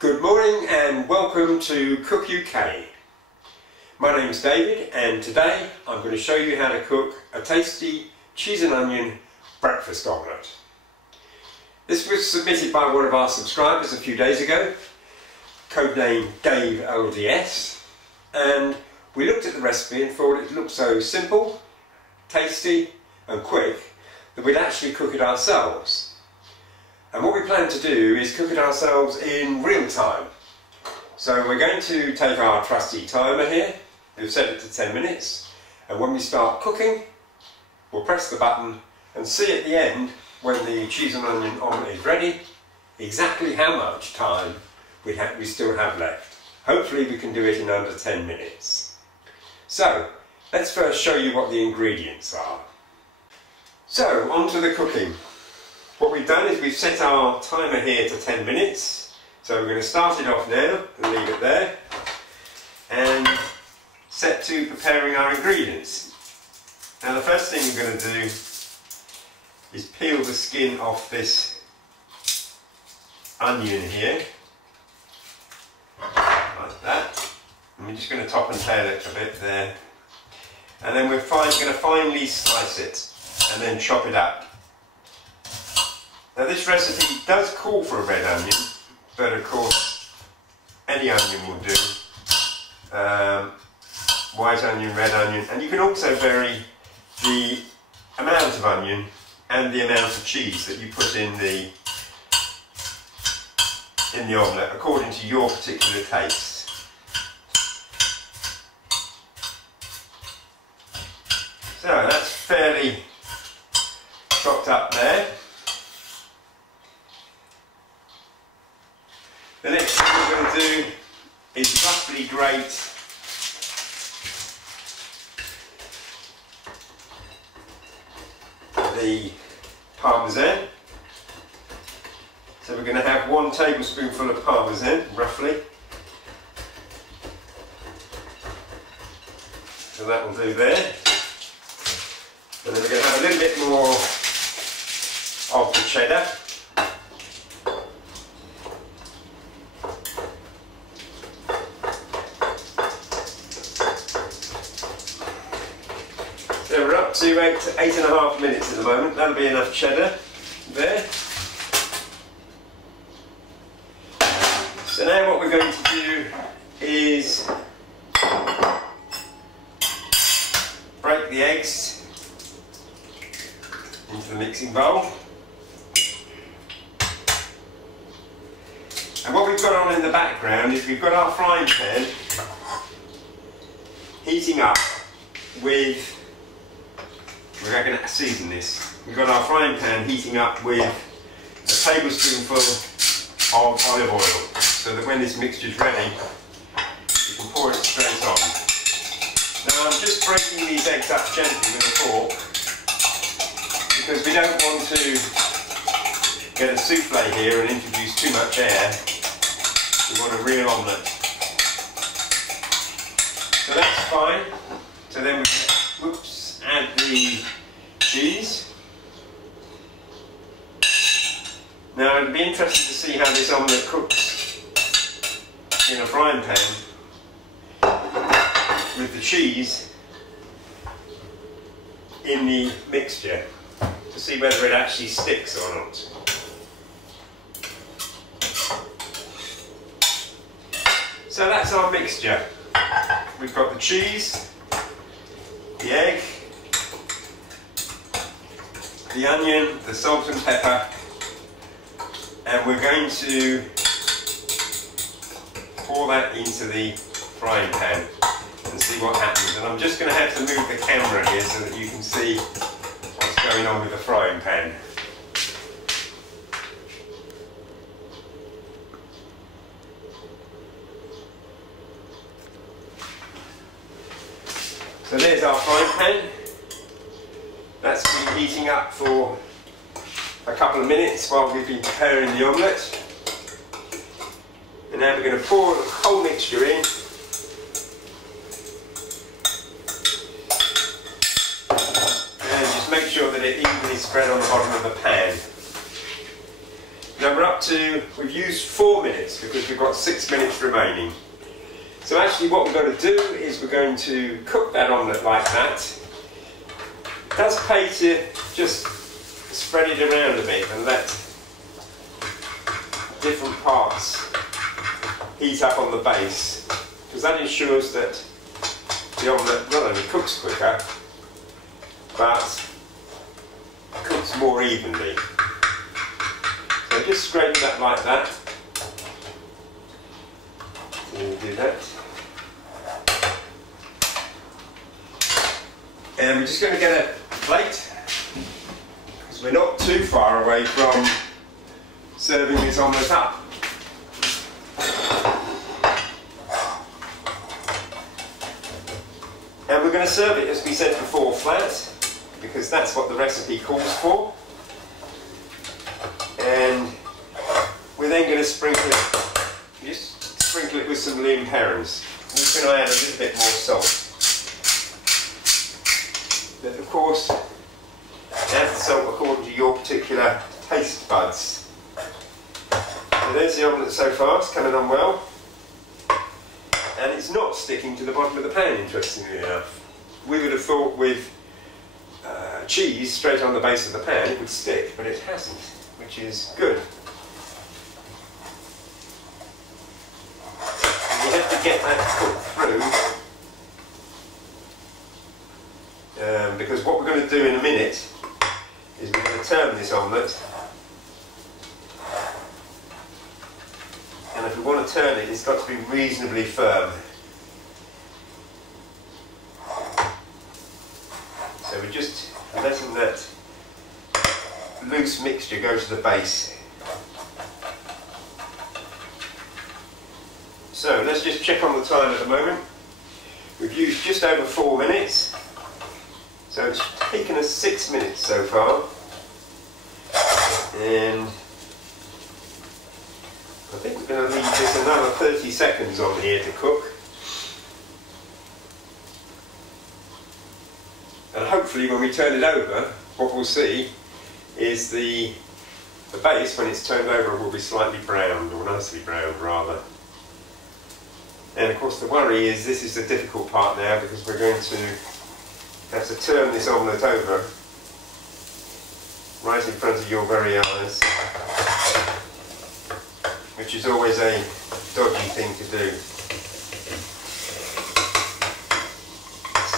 Good morning and welcome to Cook UK. My name's David and today I'm going to show you how to cook a tasty cheese and onion breakfast omelette. This was submitted by one of our subscribers a few days ago, codenamed Dave LDS, and we looked at the recipe and thought it looked so simple, tasty and quick that we'd actually cook it ourselves. And what we plan to do is cook it ourselves in real time. So we're going to take our trusty timer here, we've set it to 10 minutes, and when we start cooking, we'll press the button and see at the end, when the cheese and onion omelette is ready, exactly how much time we still have left. Hopefully we can do it in under 10 minutes. So, let's first show you what the ingredients are. So, on to the cooking. What we've done is we've set our timer here to 10 minutes. So we're going to start it off now and leave it there. And set to preparing our ingredients. Now the first thing we're going to do is peel the skin off this onion here. Like that. And we're just going to top and tail it a bit there. And then we're going to finely slice it and then chop it up. Now this recipe does call for a red onion, but of course any onion will do. White onion, red onion, and you can also vary the amount of onion and the amount of cheese that you put in the omelette according to your particular taste. So that's fairly chopped up there. The next thing we're going to do is roughly grate the Parmesan. So we're going to have 1 tablespoonful of Parmesan, roughly. So that will do there. And then we're going to have a little bit more of the cheddar. So we're up to 8.5 minutes at the moment. That'll be enough cheddar there. So now what we're going to do is break the eggs into the mixing bowl. And what we've got on in the background is we've got our frying pan heating up with, we're going to season this. We've got our frying pan heating up with a tablespoonful of olive oil, so that when this mixture is ready, you can pour it straight on. Now I'm just breaking these eggs up gently with a fork, because we don't want to get a souffle here and introduce too much air. We want a real omelette. So that's fine. So then we add the cheese. Now it'd be interesting to see how this omelette cooks in a frying pan with the cheese in the mixture, to see whether it actually sticks or not. So that's our mixture. We've got the cheese, the egg, the onion, the salt and pepper, and we're going to pour that into the frying pan and see what happens. And I'm just going to have to move the camera here so that you can see what's going on with the frying pan. So there's our frying pan. That's been heating up for a couple of minutes while we've been preparing the omelette. And now we're going to pour the whole mixture in. And just make sure that it evenly spread on the bottom of the pan. Now we're up to, we've used 4 minutes because we've got 6 minutes remaining. So actually what we're going to do is we're going to cook that omelette like that. It does pay to just spread it around a bit and let different parts heat up on the base, because that ensures that the omelette not only cooks quicker but cooks more evenly. So just scrape that like that. So we'll do that. And we're just going to get a plate, because we're not too far away from serving this omelette up. And we're going to serve it, as we said before, flat, because that's what the recipe calls for. And we're then going to sprinkle it with some lime herrings. I'm just going to add a little bit more salt. But of course, add the salt according to your particular taste buds. So there's the omelette so far, it's coming on well. And it's not sticking to the bottom of the pan, interestingly enough. We would have thought with cheese straight on the base of the pan it would stick, but it hasn't, which is good. And you have to get that cooked through, because what we're going to do in a minute is we're going to turn this omelette, and if we want to turn it, it's got to be reasonably firm. So we're just letting that loose mixture go to the base. So let's just check on the time at the moment. We've used just over 4 minutes. So it's taken us 6 minutes so far, and I think we're going to leave this another 30 seconds on here to cook. And hopefully when we turn it over, what we'll see is the base, when it's turned over, will be slightly browned, or nicely browned rather. And of course the worry is this is the difficult part now, because we're going to have to turn this omelette over right in front of your very eyes, which is always a dodgy thing to do.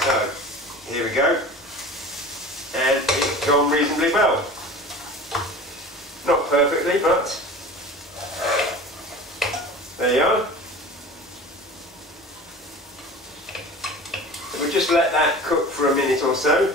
So, here we go. And it's gone reasonably well. Not perfectly, but there you are. So we'll just let that cook for a minute or so.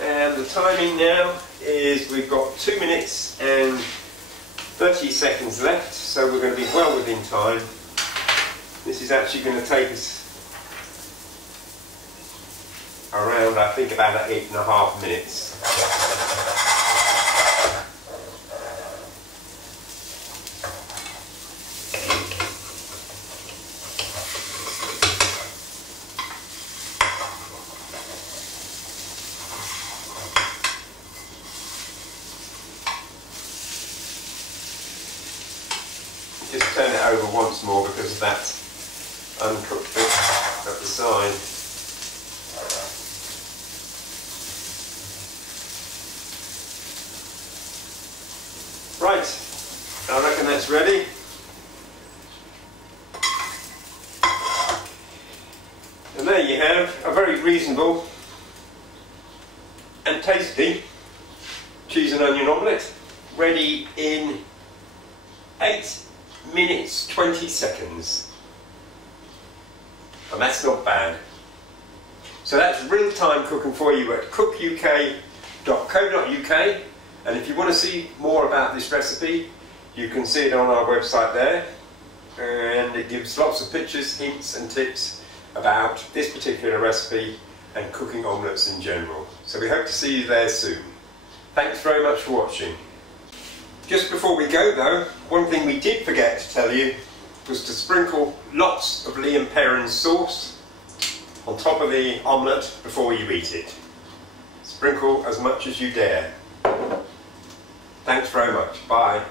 And the timing now is we've got 2 minutes and 30 seconds left, so we're going to be well within time. This is actually going to take us around, I think, about 8.5 minutes. Just turn it over once more because of that uncooked bit at the side. Right, I reckon that's ready. And there you have a very reasonable and tasty cheese and onion omelette, ready in 8 minutes 20 seconds. And that's not bad. So that's real-time cooking for you at cookuk.co.uk. And if you want to see more about this recipe, you can see it on our website there. And it gives lots of pictures, hints and tips about this particular recipe and cooking omelettes in general. So we hope to see you there soon. Thanks very much for watching. Just before we go though, one thing we did forget to tell you was to sprinkle lots of Liam Perrin's sauce on top of the omelette before you eat it. Sprinkle as much as you dare. Thanks very much. Bye.